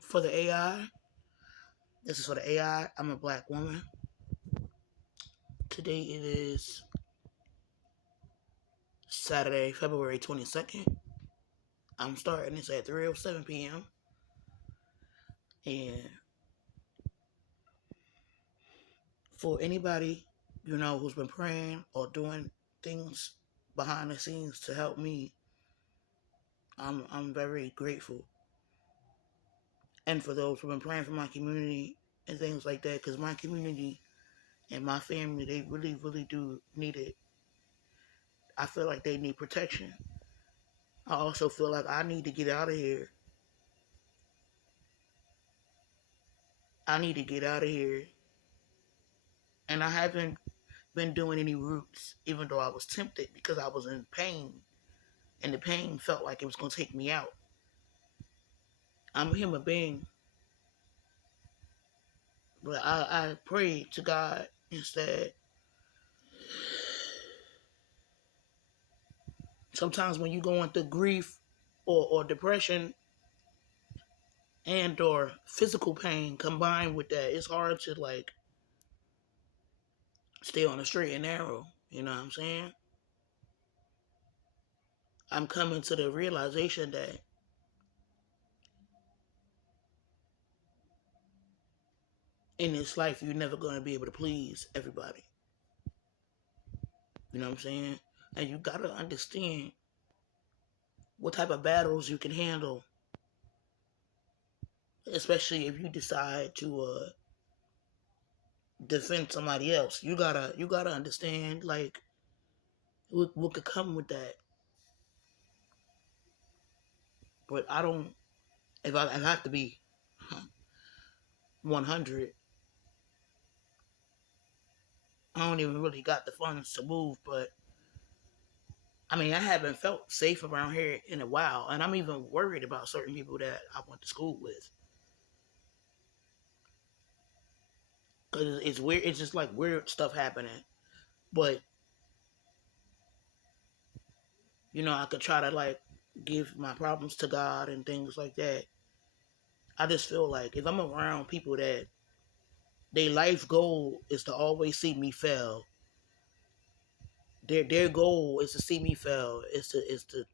For the AI, this is for the AI. I'm a black woman. Today it is Saturday, February 22nd. I'm starting this at 3:07 p.m. And for anybody, who's been praying or doing things behind the scenes to help me, I'm very grateful. And for those who've been praying for my community and things like that, because my community and my family, they really, really do need it. I feel like they need protection. I also feel like I need to get out of here. I need to get out of here. And I haven't been doing any roots, even though I was tempted because I was in pain. And the pain felt like it was going to take me out. I'm a human being. But I prayed to God instead. Sometimes when you're going through grief or depression and or physical pain combined with that, it's hard to stay on the straight and narrow. You know what I'm saying? I'm coming to the realization that in this life you're never going to be able to please everybody. You know what I'm saying? And you got to understand what type of battles you can handle, especially if you decide to defend somebody else. You gotta understand what could come with that. But I don't. If I have to be 100, I don't even really got the funds to move. But I mean, I haven't felt safe around here in a while, and I'm even worried about certain people that I went to school with. Cause it's weird. It's just like weird stuff happening. But I could try to give my problems to God and things like that. I just feel like if I'm around people that their life goal is to always see me fail, their goal is to see me fail, is to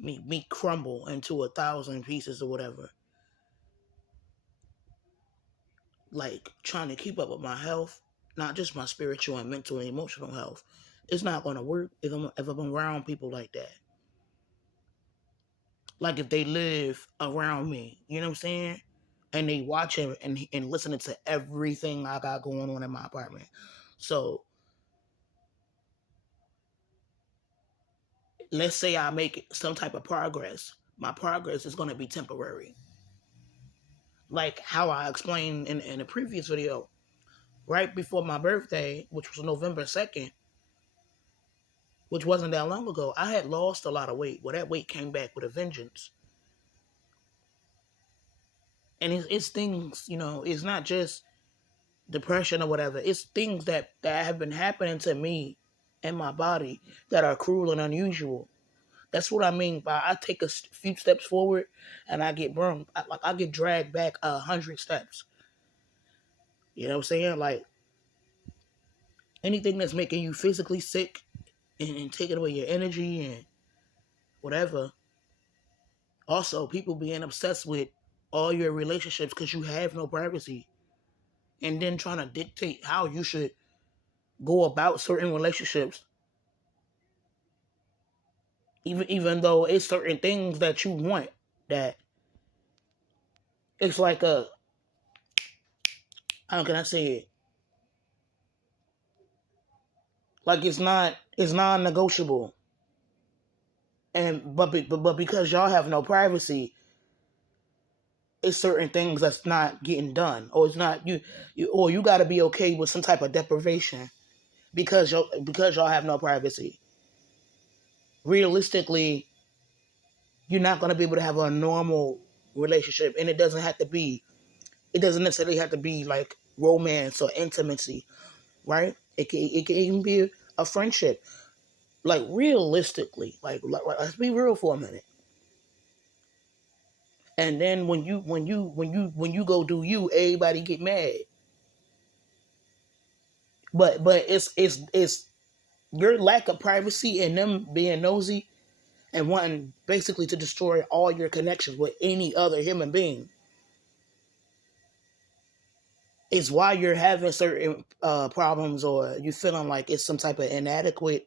me crumble into 1,000 pieces or whatever. Like trying to keep up with my health, not just my spiritual and mental and emotional health. It's not gonna work if I'm around people like that. Like if they live around me, you know what I'm saying? And they watching and listening to everything I got going on in my apartment. So let's say I make some type of progress. My progress is going to be temporary. Like how I explained in a previous video, right before my birthday, which was November 2nd, which wasn't that long ago, I had lost a lot of weight. Well, that weight came back with a vengeance. And it's things, it's not just depression or whatever. It's things that have been happening to me and my body that are cruel and unusual. That's what I mean by I take a few steps forward and I get burned. I get dragged back 100 steps. You know what I'm saying? Like anything that's making you physically sick and taking away your energy and whatever. Also, people being obsessed with all your relationships because you have no privacy. And then trying to dictate how you should go about certain relationships. Even though it's certain things that you want that it's like how can I say it? Like it's non-negotiable. And but because y'all have no privacy, it's certain things that's not getting done, or it's not or you got to be okay with some type of deprivation because y'all have no privacy. Realistically, you're not going to be able to have a normal relationship, and it doesn't necessarily have to be like romance or intimacy, right? It can even be a friendship. Like realistically, like let's be real for a minute. And then when you go do you, everybody get mad. But it's your lack of privacy and them being nosy and wanting basically to destroy all your connections with any other human being is why you're having certain problems, or you feeling like it's some type of inadequate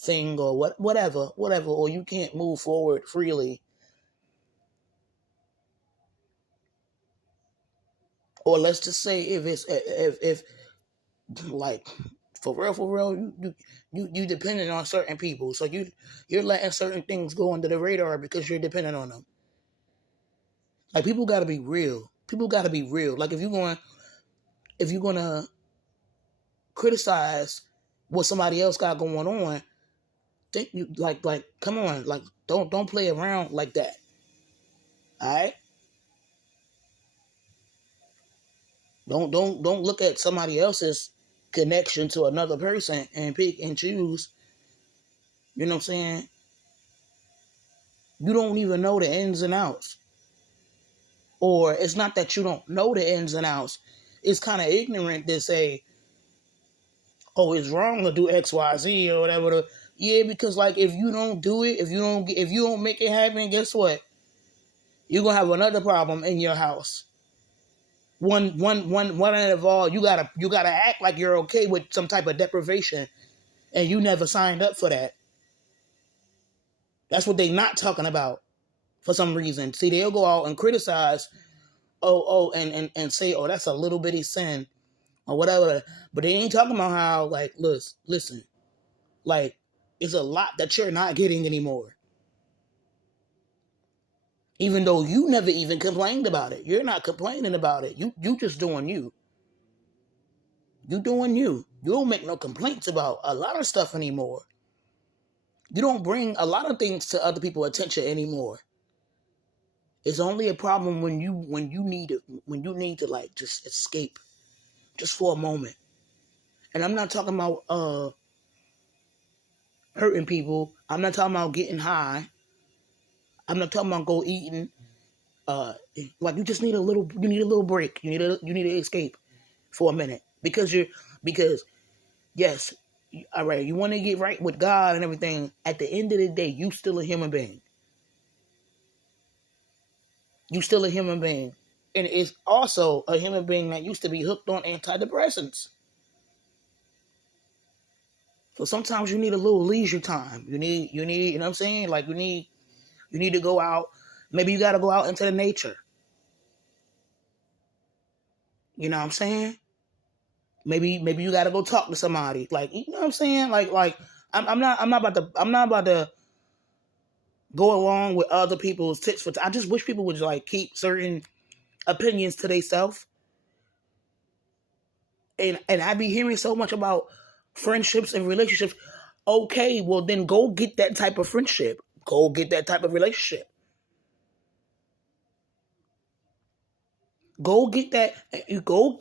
thing, or whatever, or you can't move forward freely. Or let's just say if like for real, you dependent on certain people, so you're letting certain things go under the radar because you're dependent on them. Like, people got to be real. People got to be real. Like, if you're gonna criticize what somebody else got going on, think you like come on, like don't play around like that. All right, don't look at somebody else's connection to another person and pick and choose. You know what I'm saying? You don't even know the ins and outs. Or it's not that you don't know the ins and outs. It's kind of ignorant to say, oh, it's wrong to do X, Y, Z or whatever. Yeah, because like if you don't do it, if you don't make it happen, guess what? You're gonna have another problem in your house. One and of all, you gotta act like you're okay with some type of deprivation, and you never signed up for that. That's what they not talking about for some reason. See, they'll go out and criticize, and say, oh, that's a little bitty sin or whatever, but they ain't talking about how, like, listen, like, it's a lot that you're not getting anymore. Even though you never even complained about it. You're not complaining about it. You just doing you. You doing you. You don't make no complaints about a lot of stuff anymore. You don't bring a lot of things to other people's attention anymore. It's only a problem when you need to like just escape, just for a moment. And I'm not talking about hurting people. I'm not talking about getting high. I'm not talking about go eating. Like, you just need a little break. You need to escape for a minute because yes, all right, you want to get right with God and everything. At the end of the day, you still a human being. You still a human being, and it's also a human being that used to be hooked on antidepressants. So sometimes you need a little leisure time. You know what I'm saying? Like, you need to go out. Maybe you got to go out into the nature. You know what I'm saying? Maybe you got to go talk to somebody. Like, you know what I'm saying? Like I'm not about to go along with other people's tips for. I just wish people would like keep certain opinions to themselves. And I be hearing so much about friendships and relationships. Okay, well then go get that type of friendship. Go get that type of relationship. Go get that. Go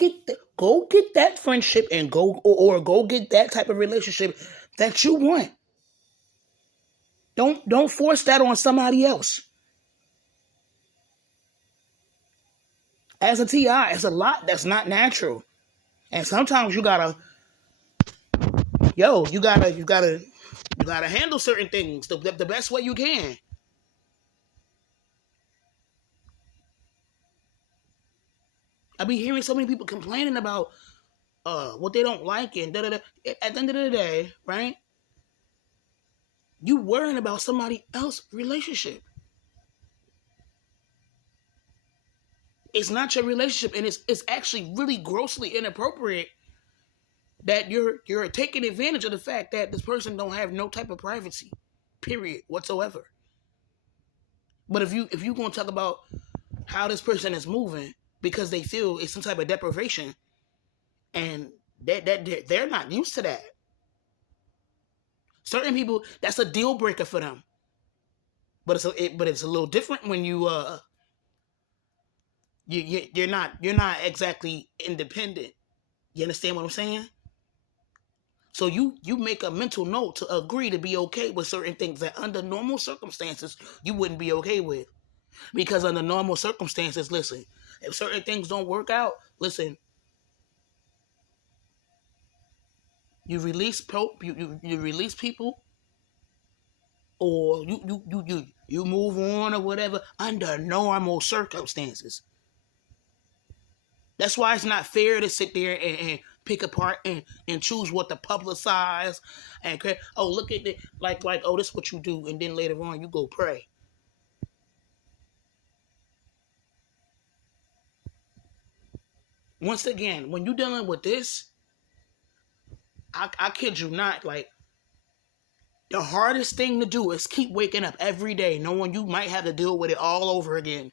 get that friendship and or go get that type of relationship that you want. Don't force that on somebody else. As a TI, it's a lot that's not natural, and sometimes you gotta handle certain things the best way you can. I be hearing so many people complaining about what they don't like and da da da. At the end of the day, right? You worrying about somebody else's relationship. It's not your relationship, and it's actually really grossly inappropriate that you're taking advantage of the fact that this person don't have no type of privacy, period, whatsoever. But if you gonna talk about how this person is moving because they feel it's some type of deprivation, and that they're not used to that. Certain people, that's a deal breaker for them. But it's a little different when you're not exactly independent. You understand what I'm saying? So you make a mental note to agree to be okay with certain things that under normal circumstances you wouldn't be okay with. Because under normal circumstances, listen, if certain things don't work out, listen, you release people, or you move on or whatever under normal circumstances. That's why it's not fair to sit there and pick apart and choose what to publicize and create. Oh, look at it, like oh, this is what you do, and then later on you go pray. Once again, when you're dealing with this, I kid you not, like, the hardest thing to do is keep waking up every day knowing you might have to deal with it all over again.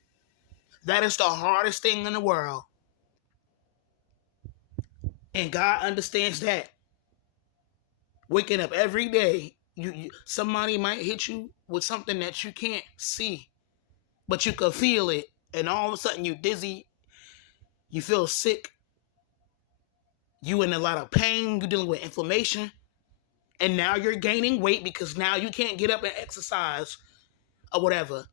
That is the hardest thing in the world. And God understands that. Waking up every day, somebody might hit you with something that you can't see, but you can feel it, and all of a sudden you're dizzy, you feel sick, you in a lot of pain, you're dealing with inflammation, and now you're gaining weight because now you can't get up and exercise or whatever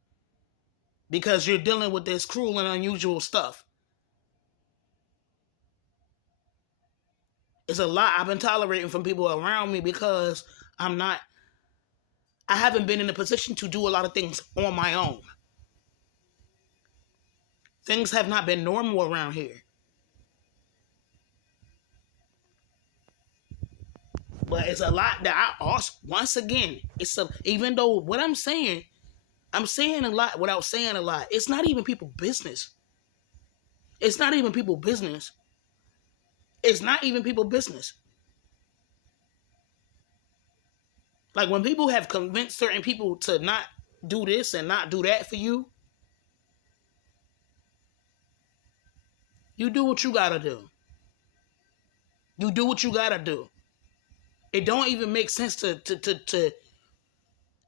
because you're dealing with this cruel and unusual stuff. It's a lot I've been tolerating from people around me because I haven't been in a position to do a lot of things on my own. Things have not been normal around here. But it's a lot that I also, once again, even though what I'm saying a lot without saying a lot. It's not even people's business. It's not even people's business. It's not even people's business. Like, when people have convinced certain people to not do this and not do that for you, you do what you gotta do. You do what you gotta do. It don't even make sense to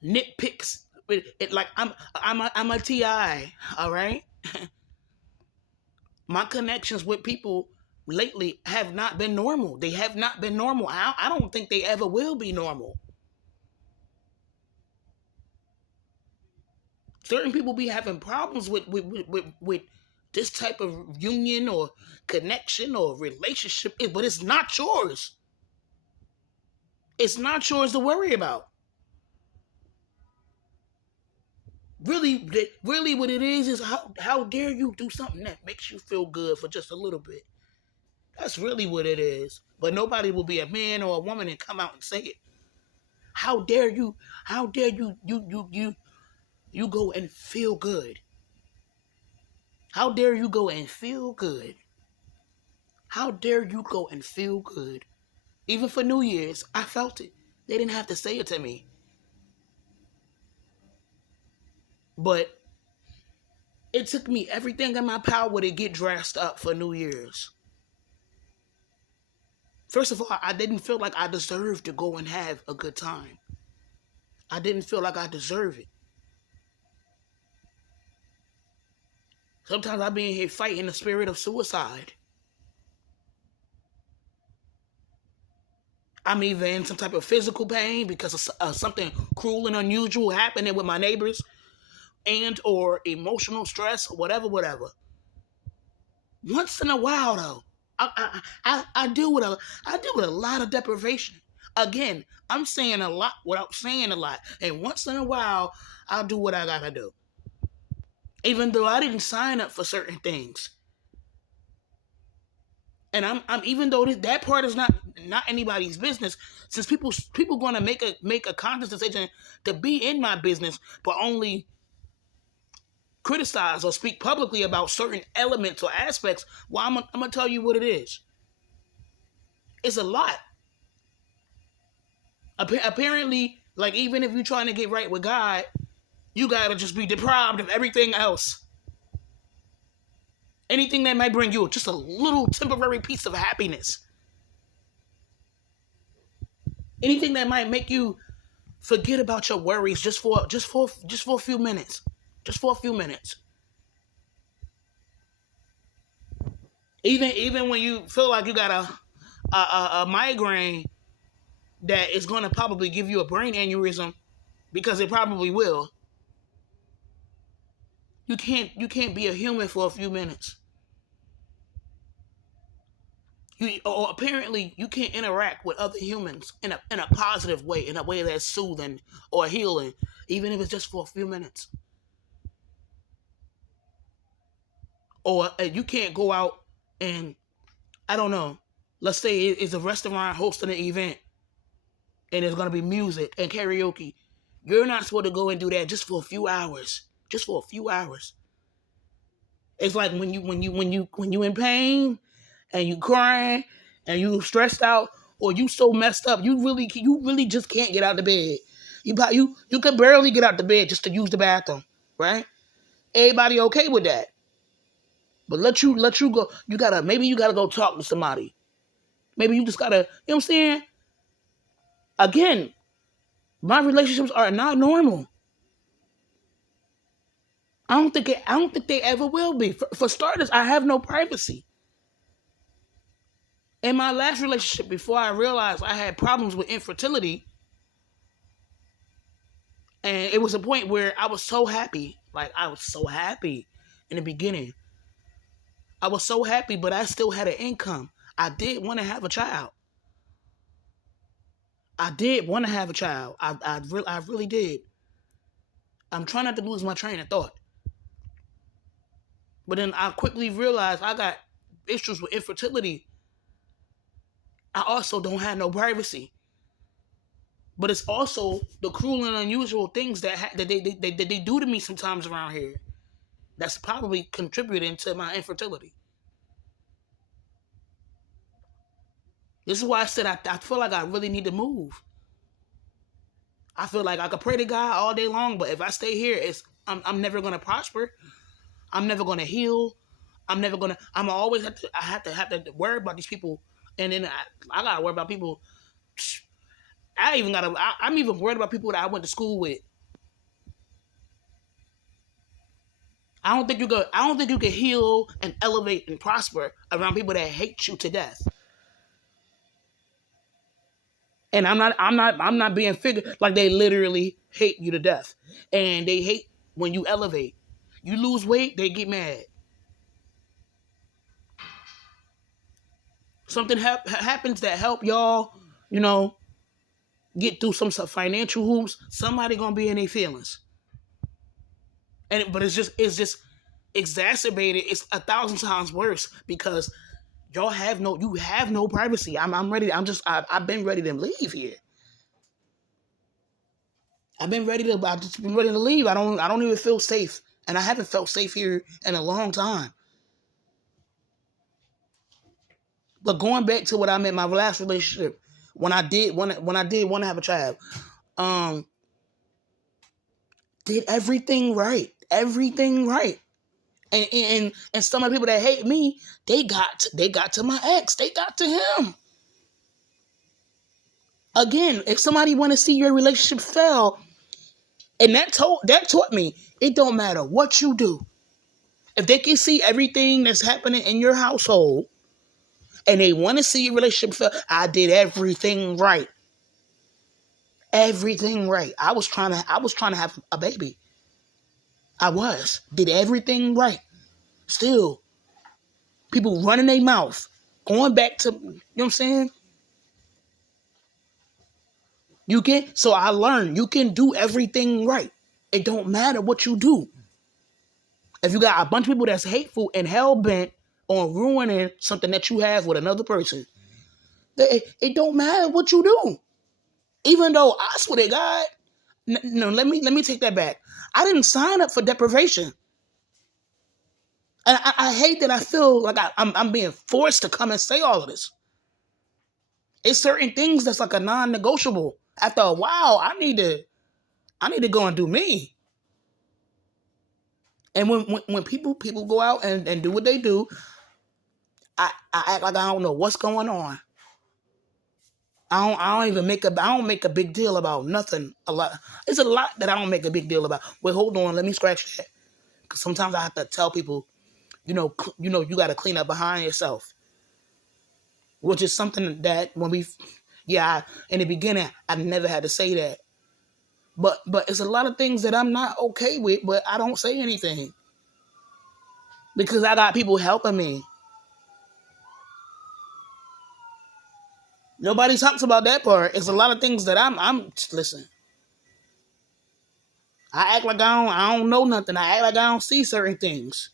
nitpick it. Like, I'm a TI, all right? My connections with people lately have not been normal. They have not been normal. I don't think they ever will be normal. Certain people be having problems with this type of union or connection or relationship, but it's not yours. It's not yours to worry about. Really what it is how dare you do something that makes you feel good for just a little bit. That's really what it is. But nobody will be a man or a woman and come out and say it. How dare you go and feel good. How dare you go and feel good. How dare you go and feel good. Even for New Year's, I felt it. They didn't have to say it to me. But it took me everything in my power to get dressed up for New Year's. First of all, I didn't feel like I deserved to go and have a good time. I didn't feel like I deserved it. Sometimes I be in here fighting the spirit of suicide. I'm either in some type of physical pain because of something cruel and unusual happening with my neighbors, and or emotional stress, whatever. Once in a while, though, I deal with a lot of deprivation. Again, I'm saying a lot without saying a lot, and once in a while, I'll do what I gotta do, even though I didn't sign up for certain things. And I'm even though that part is not anybody's business, since people gonna make a conscious decision to be in my business, but only criticize or speak publicly about certain elements or aspects. Well, I'm gonna tell you what it is. It's a lot. Apparently, like, even if you're trying to get right with God, you gotta just be deprived of everything else. Anything that might bring you just a little temporary piece of happiness. Anything that might make you forget about your worries just for a few minutes. Just for a few minutes. Even when you feel like you got a migraine that is going to probably give you a brain aneurysm, because it probably will. You can't be a human for a few minutes. Or apparently you can't interact with other humans in a positive way, in a way that's soothing or healing, even if it's just for a few minutes. Or you can't go out and, I don't know, let's say it's a restaurant hosting an event and there's gonna be music and karaoke. You're not supposed to go and do that just for a few hours. Just for a few hours. It's like when you in pain and you crying and you stressed out or you so messed up, you really just can't get out of bed. You could barely get out the bed just to use the bathroom, right? Everybody okay with that. But let you go. Maybe you gotta go talk to somebody. Maybe you just gotta, you know what I'm saying? Again, my relationships are not normal. I don't think they ever will be. For starters, I have no privacy. In my last relationship, before I realized I had problems with infertility, and it was a point where I was so happy. Like, I was so happy in the beginning. I was so happy, but I still had an income. I did want to have a child. I did want to have a child. I really did. I'm trying not to lose my train of thought. But then I quickly realized I got issues with infertility. I also don't have no privacy. But it's also the cruel and unusual things that they do to me sometimes around here. That's probably contributing to my infertility. This is why I said I feel like I really need to move. I feel like I could pray to God all day long, but if I stay here, I'm never gonna prosper. I'm never gonna heal. I'm always have to worry about these people, and then I gotta worry about people. I'm even worried about people that I went to school with. I don't think you can heal and elevate and prosper around people that hate you to death. And I'm not being figured, like they literally hate you to death. And they hate when you elevate. You lose weight, they get mad. Something happens that help y'all, get through some financial hoops. Somebody gonna be in their feelings. But it's just exacerbated. It's 1,000 times worse because you have no privacy. I'm ready. I've been ready to leave here. I've just been ready to leave. I don't even feel safe. And I haven't felt safe here in a long time. But going back to what I meant, my last relationship, when I did want to have a child, did everything right. Everything right. And some of the people that hate me, they got to my ex. They got to him. Again, if somebody want to see your relationship fail, and that taught me, it don't matter what you do. If they can see everything that's happening in your household, and they want to see your relationship fail, I did everything right. Everything right. I was trying to have a baby. Did everything right. Still, people running their mouth, going back to, you know what I'm saying? So I learned you can do everything right. It don't matter what you do. If you got a bunch of people that's hateful and hell-bent on ruining something that you have with another person, it don't matter what you do. Even though, I swear to God, no, let me take that back. I didn't sign up for deprivation. And I hate that I feel like I'm being forced to come and say all of this. It's certain things that's like a non-negotiable. After a while, I need to go and do me. And when people go out and do what they do, I act like I don't know what's going on. I don't make a big deal about nothing. It's a lot that I don't make a big deal about. Wait, hold on, let me scratch that. Because sometimes I have to tell people, you got to clean up behind yourself. Which is something that in the beginning, I never had to say that. But it's a lot of things that I'm not okay with, but I don't say anything. because I got people helping me. Nobody talks about that part. It's a lot of things that I'm listen. I act like I don't know nothing. I act like I don't see certain things.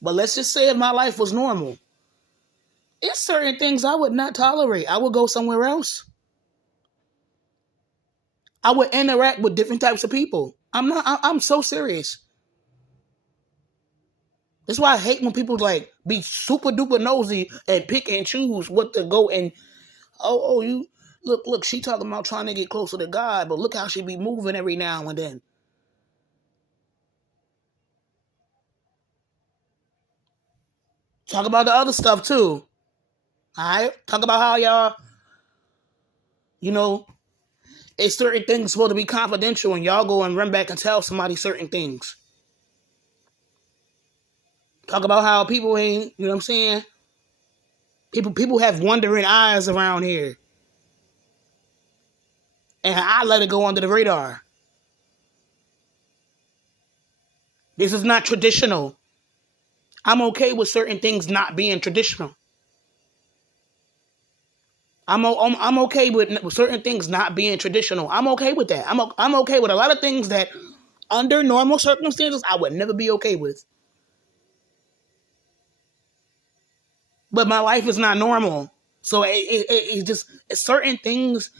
But let's just say if my life was normal, it's certain things I would not tolerate. I would go somewhere else. I would interact with different types of people. I'm so serious. That's why I hate when people like be super duper nosy and pick and choose what to go and you look, she talking about trying to get closer to God, but look how she be moving every now and then. Talk about the other stuff too. Alright? Talk about how y'all, it's certain things supposed to be confidential and y'all go and run back and tell somebody certain things. Talk about how people ain't, you know what I'm saying? People have wandering eyes around here. And I let it go under the radar. This is not traditional. I'm okay with certain things not being traditional. I'm okay with certain things not being traditional. I'm okay with that. I'm okay with a lot of things that under normal circumstances I would never be okay with. But my life is not normal. So it's just certain things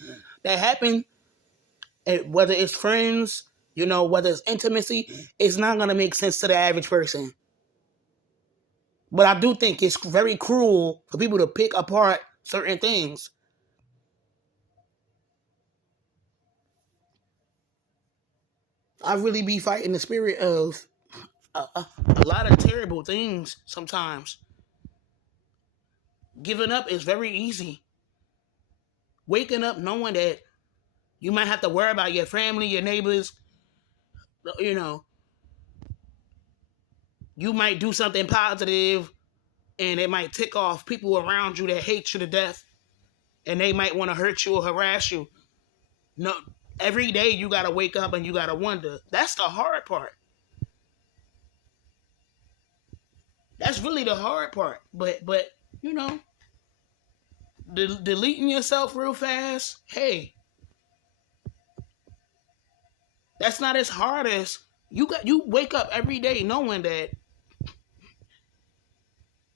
that happen, whether it's friends, whether it's intimacy, it's not going to make sense to the average person. But I do think it's very cruel for people to pick apart certain things. I really be fighting the spirit of a lot of terrible things sometimes. Giving up is very easy. Waking up knowing that you might have to worry about your family, your neighbors, you might do something positive and it might tick off people around you that hate you to death and they might want to hurt you or harass you. No, every day you got to wake up and you got to wonder. That's the hard part. That's really the hard part. But deleting yourself real fast, hey, that's not as hard as you wake up every day knowing that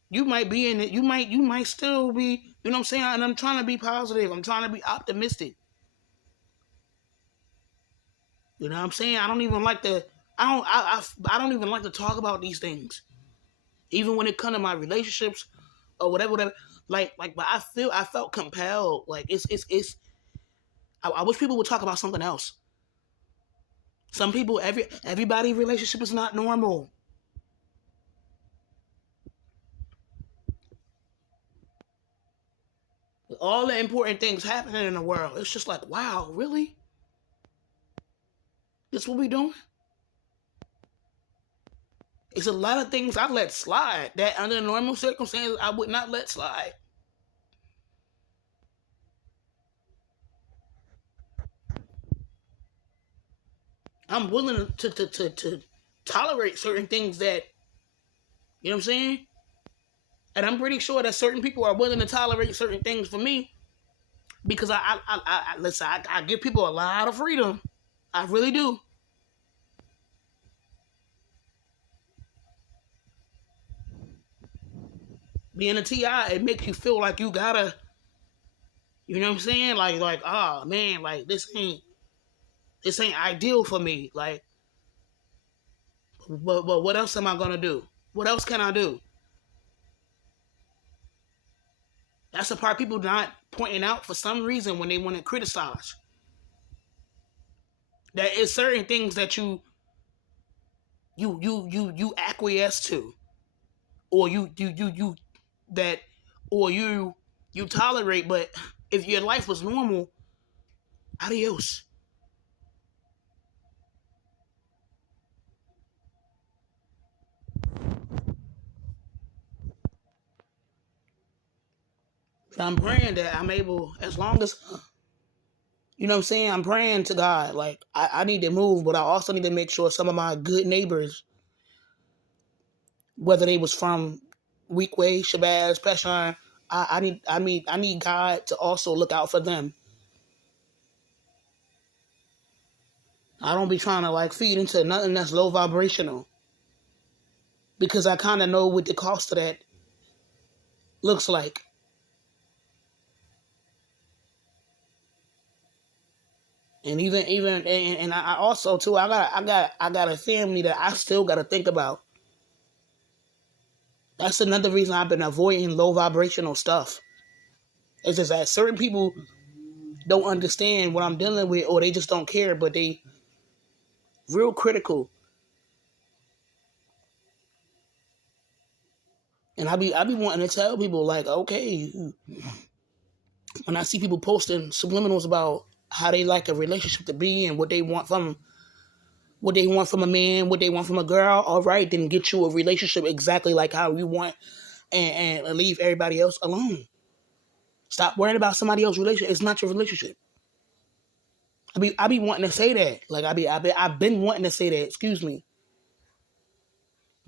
you might be in it. You might still be, you know what I'm saying? And I'm trying to be positive. I'm trying to be optimistic. You know what I'm saying? I don't even like to talk about these things. Even when it comes to my relationships or whatever. Like, but I felt compelled. Like it's I wish people would talk about something else. Some people, everybody's relationship is not normal. All the important things happening in the world. It's just like, wow, really? This what we doing? It's a lot of things I let slide that under normal circumstances I would not let slide. I'm willing to tolerate certain things that, you know what I'm saying? And I'm pretty sure that certain people are willing to tolerate certain things for me because I give people a lot of freedom. I really do. Being a TI, it makes you feel like you gotta, you know what I'm saying? Like, oh man, like this ain't ideal for me. Like, but what else am I gonna do? What else can I do? That's the part people not pointing out for some reason when they want to criticize. That is certain things that you acquiesce to, or you tolerate. But if your life was normal, adios. So I'm praying that I'm able, as long as You know what I'm saying? I'm praying to God. Like, I need to move, but I also need to make sure some of my good neighbors, whether they was from Weekway, Shabazz, Peshan, I need God to also look out for them. I don't be trying to like feed into nothing that's low vibrational, because I kind of know what the cost of that looks like. And and I also too, I got a family that I still got to think about. That's another reason I've been avoiding low vibrational stuff. It's just that certain people don't understand what I'm dealing with, or they just don't care, but they real critical. And I be wanting to tell people like, okay, when I see people posting subliminals about how they like a relationship to be and what they want from a man, what they want from a girl, all right, then get you a relationship exactly like how you want, and leave everybody else alone. Stop worrying about somebody else's relationship. It's not your relationship. I be wanting to say that. Like I've been wanting to say that. Excuse me.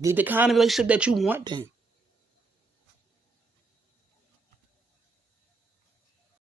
Get the kind of relationship that you want then.